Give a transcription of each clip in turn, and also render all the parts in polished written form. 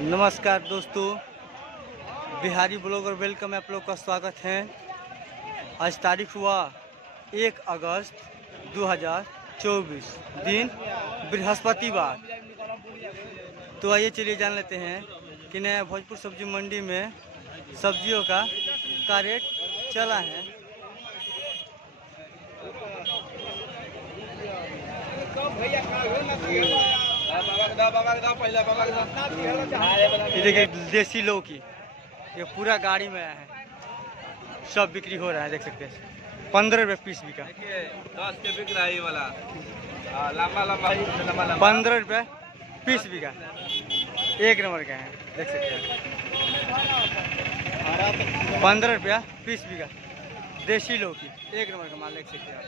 नमस्कार दोस्तों, Bihari blogger welcome आप लोग का स्वागत है। आज तारीख हुआ 1 अगस्त 2024, दिन बृहस्पतिवार। तो आइए चलिए जान लेते हैं कि नया भोजपुर सब्जी मंडी में सब्जियों का रेट चला है। ये देखिए देसी लौकी, ये पूरा गाड़ी में आया है, सब बिक्री हो रहा है। देख सकते हैं 15 रुपये पीस बिका। 10 के बिक रहा है ये वाला लंबा 15 रुपये पीस बिका, एक नंबर का है। देख सकते हैं 15 रुपया पीस बिका देसी लौकी, एक नंबर का माल। देख सकते हैं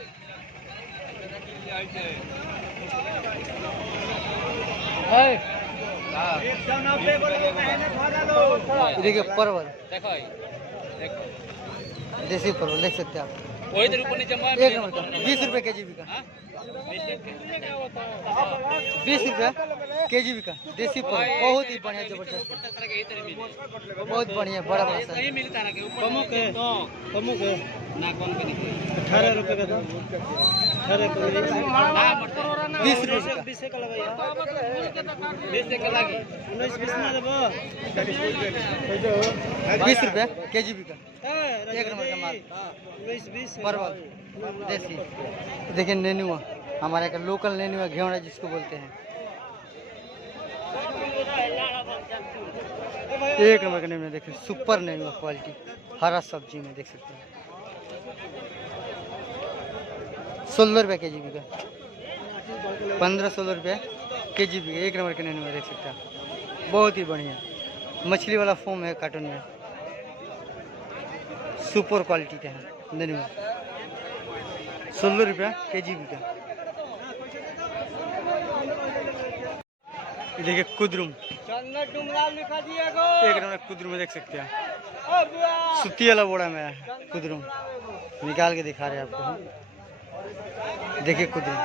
देखिए परवल, देसी परवल देख सकते हैं आप, एक नंबर का 20 रुपये के जी बिका। 20 रुपये के जी बिका देसी परवल, बहुत ही बढ़िया जबरदस्त, बहुत बढ़िया बड़ा बड़ा सा। 18 रुपये का 20 रुपये का 20 रुपये के जी बिका, एक नंबर का माल परवल देसी। देखिए नेनुआ, हमारे का लोकल नेनुआ घेवड़ा जिसको बोलते हैं, एक नंबर का नेनुआ। देखिए सुपर नेनुआ क्वालिटी, हरा सब्जी में देख सकते हैं 16 रुपये के जी बिका, 15-16 रुपये के जी बिका, एक नंबर का नेनुआ देख सकते हैं, बहुत ही बढ़िया मछली वाला फोम है कार्टून में, सुपर क्वालिटी का है नेनुआ। 16 रुपये के जी बिका। देखिए कुदरुम, एक नंबर कुदरुम देख सकते हैं, सुती वाला बोड़ा में है कुदरुम, निकाल के दिखा रहे हैं आपको। देखिए कुदरुम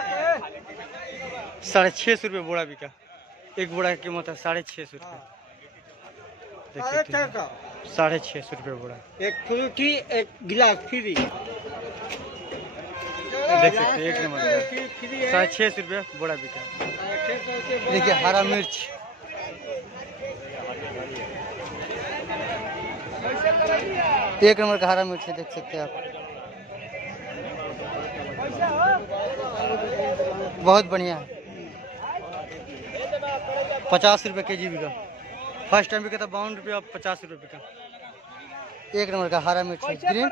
650 रुपये बोड़ा बिका, एक बोड़ा की कीमत है 650 रुपये। देख सकते हैं 650 रुपये बोड़ा, एक फ्रूटी एक गिलास फ्री। देख सकते हैं एक नंबर का 650 रुपये बोड़ा बिका। देखिए हरा मिर्च, एक नंबर का हरा मिर्च है, देख सकते हैं आप, बहुत बढ़िया है। 50 रुपये के जी बिका, फर्स्ट टाइम बिका था 52 रुपये, अब 50 रुपये बिका। एक नंबर का हरा मिर्च है, ग्रीन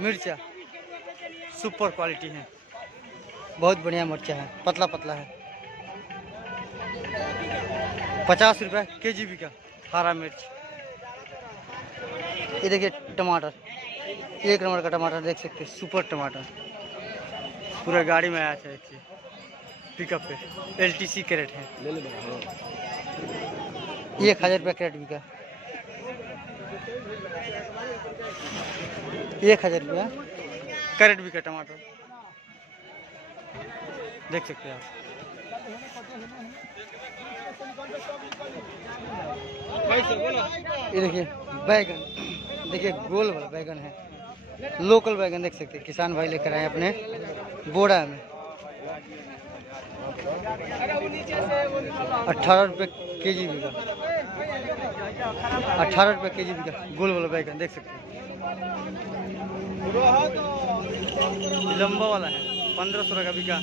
मिर्चा, सुपर क्वालिटी है, बहुत बढ़िया मिर्चा है, पतला पतला है। 50 रुपये के जी बिका हरा मिर्च। ये देखिए टमाटर, एक नंबर का टमाटर देख सकते हैं, सुपर टमाटर, पूरा गाड़ी में आया था। देखिए पिकअप पे LTC कैरेट है, 1000 रुपये कैरेट बिका, 1000 रुपया कैरेट बिका टमाटर, देख सकते हैं आप। ये देखिए बैगन, देखिए गोल वाला बैगन है, लोकल बैगन देख सकते हैं, किसान भाई लेकर आए अपने बोड़ा में। 18 रुपये के जी बिका, 18 रुपये के जी बिका गोल वाला बैगन देख सकते हैं, लंबा वाला है 1500 का बिका,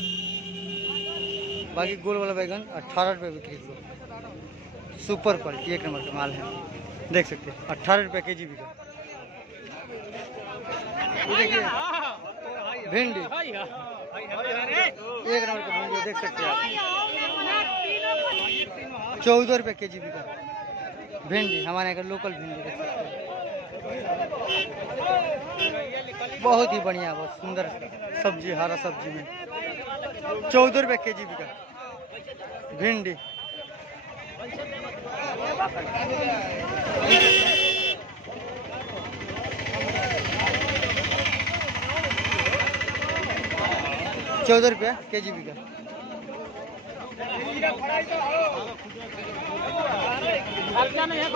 बाकी गोल वाला बैगन 18 रुपये बिक्री हुआ, सुपर क्वालिटी एक नंबर का माल है, देख सकते हैं 18 रुपये के जी बिका। देखिए भिंडी, एक नंबर का भिंडी देख सकते हैं आप, 14 रुपये के जी बिका भिंडी, हमारे यहाँ का लोकल भिंडी देख सकते हैं, बहुत ही बढ़िया, बहुत सुंदर सब्जी, हरा सब्जी में 14 रुपये के जी बिका भिंडी। ₹14 के जी बिका। खर्चा नहीं है